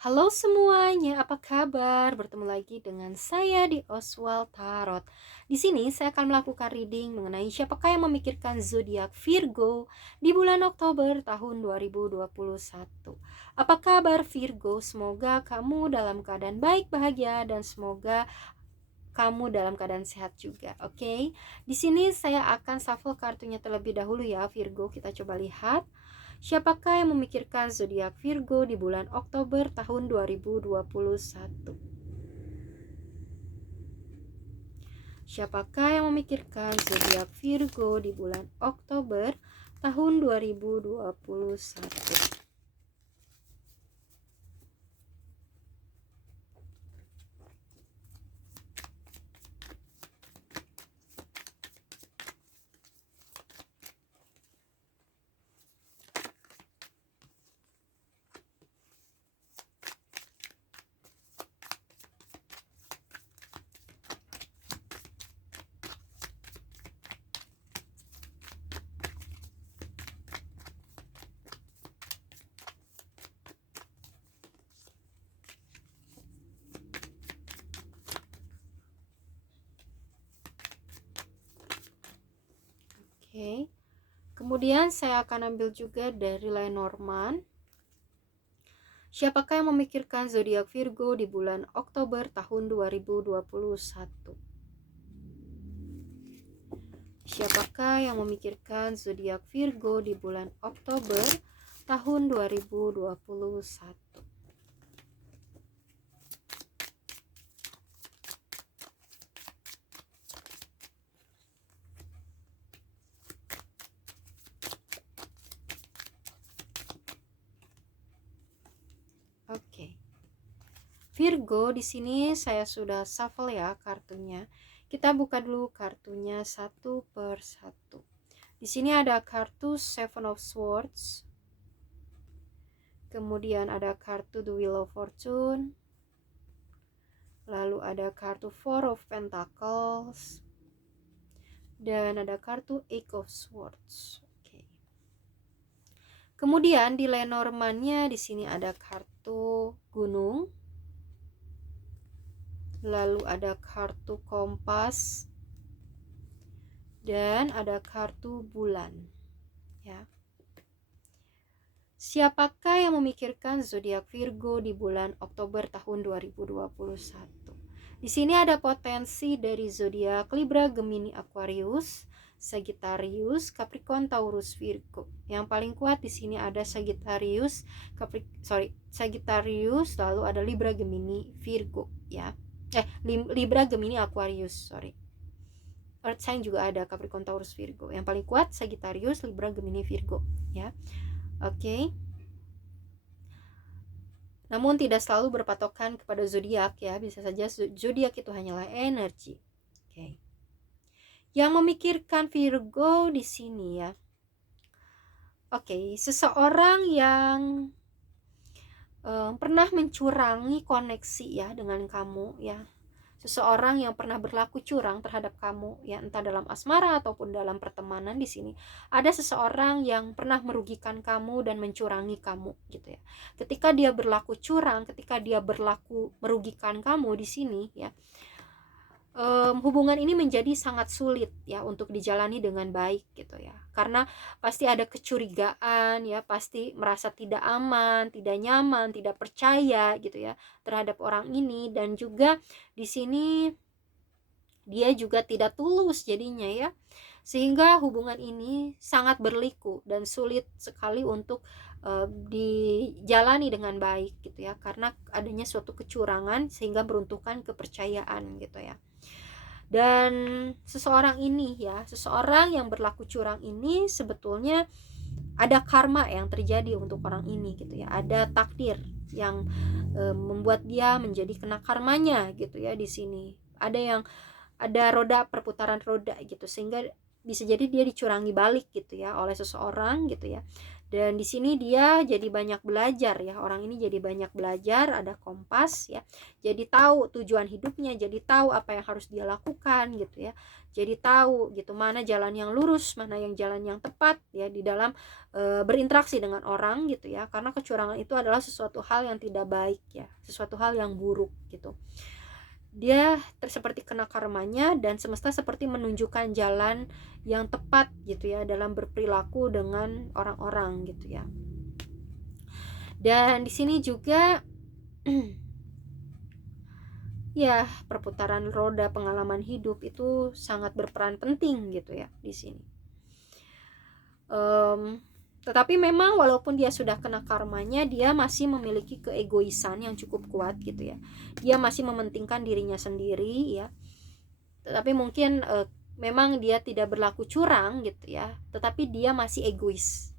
Halo semuanya, apa kabar? Bertemu lagi dengan saya di Oswald Tarot. Di sini saya akan melakukan reading mengenai siapakah yang memikirkan zodiak Virgo di bulan Oktober tahun 2021. Apa kabar Virgo? Semoga kamu dalam keadaan baik, bahagia, dan semoga kamu dalam keadaan sehat juga. Oke. Di sini saya akan shuffle kartunya terlebih dahulu ya Virgo. Kita coba lihat siapakah yang memikirkan zodiak Virgo di bulan Oktober tahun 2021. Siapakah yang memikirkan zodiak Virgo di bulan Oktober tahun 2021? Oke. Kemudian saya akan ambil juga dari Lenormand. Siapakah yang memikirkan zodiak Virgo di bulan Oktober tahun 2021? Siapakah yang memikirkan zodiak Virgo di bulan Oktober tahun 2021? Oke. Virgo, di sini saya sudah shuffle ya kartunya. Kita buka dulu kartunya satu per satu. Di sini ada kartu Seven of Swords. Kemudian ada kartu The Wheel of Fortune. Lalu ada kartu Four of Pentacles. Dan ada kartu Eight of Swords. Oke. Kemudian di Lenormandnya di sini ada kartu Gunung. Lalu ada kartu Kompas. Dan ada kartu Bulan. Ya. Siapakah yang memikirkan zodiak Virgo di bulan Oktober tahun 2021? Di sini ada potensi dari zodiak Libra, Gemini, Aquarius, Sagittarius, Capricorn, Taurus, Virgo. Yang paling kuat di sini ada Sagittarius, Sagittarius, lalu ada Libra, Gemini, Virgo ya. Libra, Gemini, Aquarius, Earth sign juga ada Capricorn, Taurus, Virgo. Yang paling kuat Sagittarius, Libra, Gemini, Virgo ya. Oke. Namun tidak selalu berpatokan kepada zodiak ya, bisa saja zodiak itu hanyalah energi. Oke. Yang memikirkan Virgo di sini ya. Oke, seseorang yang pernah mencurangi koneksi ya dengan kamu ya. Seseorang yang pernah berlaku curang terhadap kamu ya, entah dalam asmara ataupun dalam pertemanan. Di sini ada seseorang yang pernah merugikan kamu dan mencurangi kamu gitu ya. Ketika dia berlaku curang, ketika dia berlaku merugikan kamu di sini ya, hubungan ini menjadi sangat sulit ya untuk dijalani dengan baik gitu ya, karena pasti ada kecurigaan ya, pasti merasa tidak aman, tidak nyaman, tidak percaya gitu ya terhadap orang ini. Dan juga di sini dia juga tidak tulus jadinya ya, sehingga hubungan ini sangat berliku dan sulit sekali untuk dijalani dengan baik gitu ya, karena adanya suatu kecurangan sehingga meruntuhkan kepercayaan gitu ya. Dan seseorang yang berlaku curang ini sebetulnya ada karma yang terjadi untuk orang ini gitu ya, ada takdir yang membuat dia menjadi kena karmanya gitu ya. Di sini ada roda, perputaran roda gitu, sehingga bisa jadi dia dicurangi balik gitu ya oleh seseorang gitu ya. Dan di sini dia jadi banyak belajar ya, orang ini jadi banyak belajar, ada kompas ya, jadi tahu tujuan hidupnya, jadi tahu apa yang harus dia lakukan gitu ya, jadi tahu gitu mana jalan yang lurus, mana yang jalan yang tepat ya di dalam berinteraksi dengan orang gitu ya, karena kecurangan itu adalah sesuatu hal yang tidak baik ya, sesuatu hal yang buruk gitu. Dia seperti kena karmanya, dan semesta seperti menunjukkan jalan yang tepat gitu ya dalam berperilaku dengan orang-orang gitu ya. Dan di sini juga ya perputaran roda pengalaman hidup itu sangat berperan penting gitu ya di sini. Tetapi memang walaupun dia sudah kena karmanya, dia masih memiliki keegoisan yang cukup kuat gitu ya. Dia masih mementingkan dirinya sendiri ya. Tetapi mungkin memang dia tidak berlaku curang gitu ya, tetapi dia masih egois.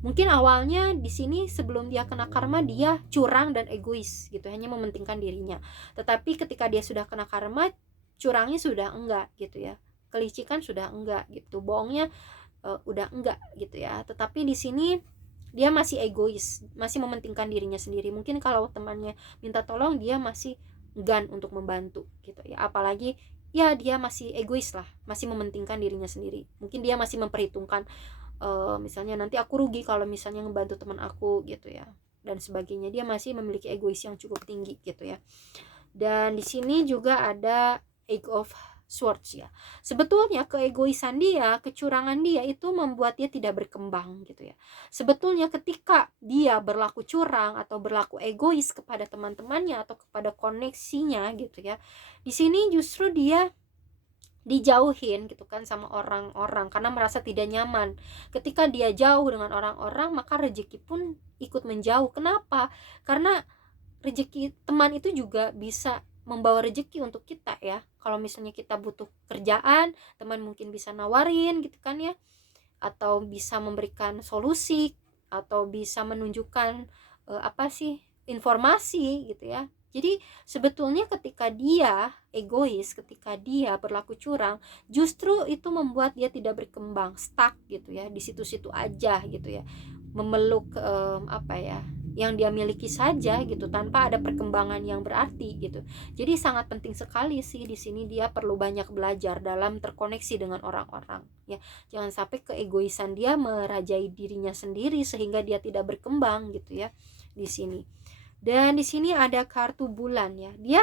Mungkin awalnya di sini sebelum dia kena karma dia curang dan egois gitu, hanya mementingkan dirinya. Tetapi ketika dia sudah kena karma, curangnya sudah enggak gitu ya. Kelicikan sudah enggak gitu. Bohongnya udah enggak gitu ya. Tetapi di sini dia masih egois, masih mementingkan dirinya sendiri. Mungkin kalau temannya minta tolong, dia masih enggan untuk membantu gitu ya. Apalagi ya dia masih egois lah, masih mementingkan dirinya sendiri. Mungkin dia masih memperhitungkan misalnya nanti aku rugi kalau misalnya ngebantu teman aku gitu ya, dan sebagainya. Dia masih memiliki egois yang cukup tinggi gitu ya. Dan di sini juga ada Eight of Swords ya. Sebetulnya keegoisan dia, kecurangan dia itu membuat dia tidak berkembang gitu ya. Sebetulnya ketika dia berlaku curang atau berlaku egois kepada teman-temannya atau kepada koneksinya gitu ya, di sini justru dia dijauhin gitu kan sama orang-orang karena merasa tidak nyaman. Ketika dia jauh dengan orang-orang, maka rezeki pun ikut menjauh. Kenapa? Karena rezeki teman itu juga bisa membawa rezeki untuk kita ya. Kalau misalnya kita butuh kerjaan, teman mungkin bisa nawarin gitu kan ya, atau bisa memberikan solusi, atau bisa menunjukkan apa sih, informasi gitu ya. Jadi sebetulnya ketika dia egois, ketika dia berlaku curang, justru itu membuat dia tidak berkembang, stuck gitu ya, di situ-situ aja gitu ya, memeluk apa ya, yang dia miliki saja gitu, tanpa ada perkembangan yang berarti gitu. Jadi sangat penting sekali sih di sini dia perlu banyak belajar dalam terkoneksi dengan orang-orang ya. Jangan sampai keegoisan dia merajai dirinya sendiri sehingga dia tidak berkembang gitu ya di sini. Dan di sini ada kartu bulan ya. Dia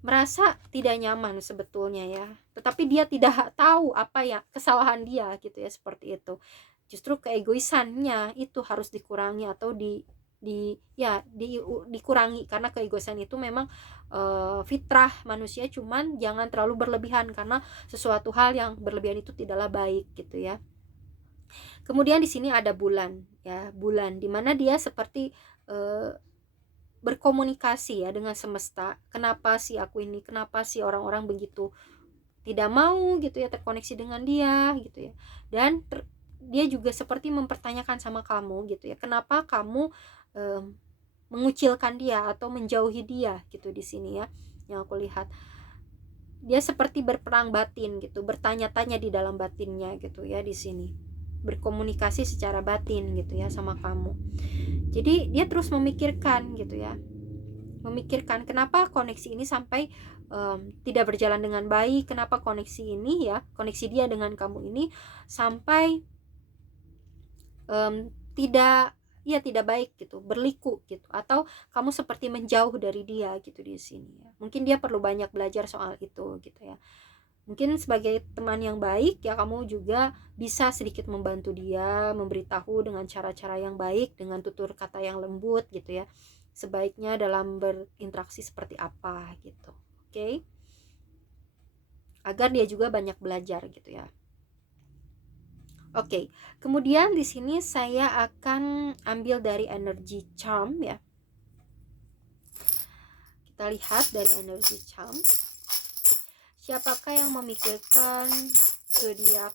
merasa tidak nyaman sebetulnya ya, tetapi dia tidak tahu apa ya kesalahan dia gitu ya, seperti itu. Justru keegoisannya itu harus dikurangi atau dikurangi, karena keegoisan itu memang fitrah manusia, cuman jangan terlalu berlebihan karena sesuatu hal yang berlebihan itu tidaklah baik gitu ya. Kemudian di sini ada bulan ya, bulan dimana dia seperti berkomunikasi ya dengan semesta. Kenapa sih aku ini, kenapa sih orang-orang begitu tidak mau gitu ya terkoneksi dengan dia gitu ya. Dan dia juga seperti mempertanyakan sama kamu gitu ya, kenapa kamu mengucilkan dia atau menjauhi dia gitu di sini ya. Yang aku lihat dia seperti berperang batin gitu, bertanya-tanya di dalam batinnya gitu ya, di sini berkomunikasi secara batin gitu ya sama kamu. Jadi dia terus memikirkan gitu ya, memikirkan kenapa koneksi ini sampai tidak berjalan dengan baik, kenapa koneksi ini ya, koneksi dia dengan kamu ini sampai tidak baik gitu, berliku gitu, atau kamu seperti menjauh dari dia gitu di sini ya. Mungkin dia perlu banyak belajar soal itu gitu ya. Mungkin sebagai teman yang baik ya, kamu juga bisa sedikit membantu dia, memberitahu dengan cara-cara yang baik, dengan tutur kata yang lembut gitu ya, sebaiknya dalam berinteraksi seperti apa gitu. Oke? Agar dia juga banyak belajar gitu ya. Oke. Kemudian di sini saya akan ambil dari energy charm ya. Kita lihat dari energy charm. Siapakah yang memikirkan zodiak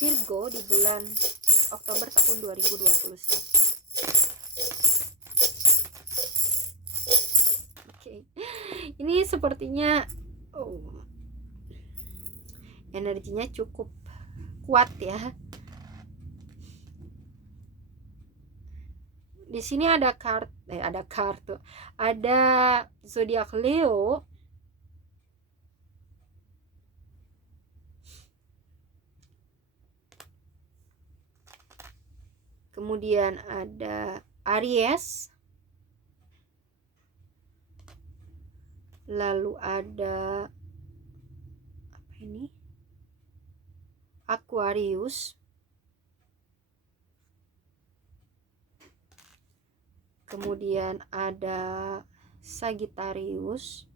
Virgo di bulan Oktober tahun 2021? Oke. Ini sepertinya energinya cukup kuat ya. Di sini ada ada zodiak Leo. Kemudian ada Aries. Lalu ada apa ini? Aquarius. Kemudian ada Sagittarius.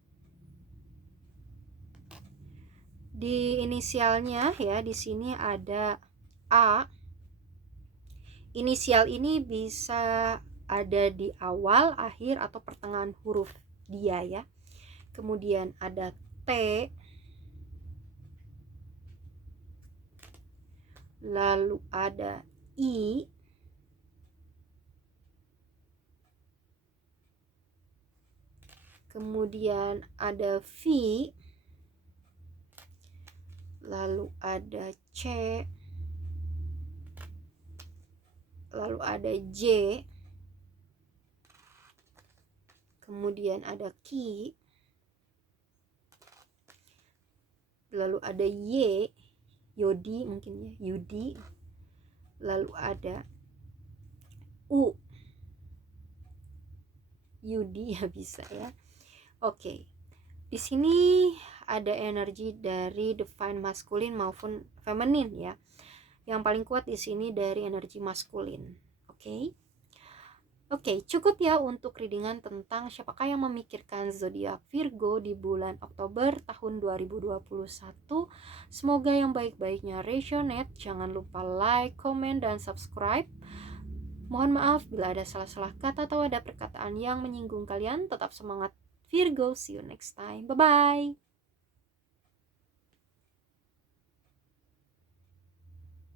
Di inisialnya ya, di sini ada A. Inisial ini bisa ada di awal, akhir, atau pertengahan huruf dia ya. Kemudian ada T. Lalu ada I. Kemudian ada V. Lalu ada C. Lalu ada J. Kemudian ada Q. Lalu ada Y. Yodi mungkin ya, Yudi. Lalu ada U. Yudi ya bisa ya. Oke. Di sini ada energi dari divine maskulin maupun feminin ya. Yang paling kuat di sini dari energi maskulin. Oke, cukup ya untuk readingan tentang siapakah yang memikirkan zodiak Virgo di bulan Oktober tahun 2021. Semoga yang baik-baiknya resonate. Jangan lupa like, comment, dan subscribe. Mohon maaf bila ada salah-salah kata atau ada perkataan yang menyinggung kalian. Tetap semangat Virgo. See you next time. Bye-bye.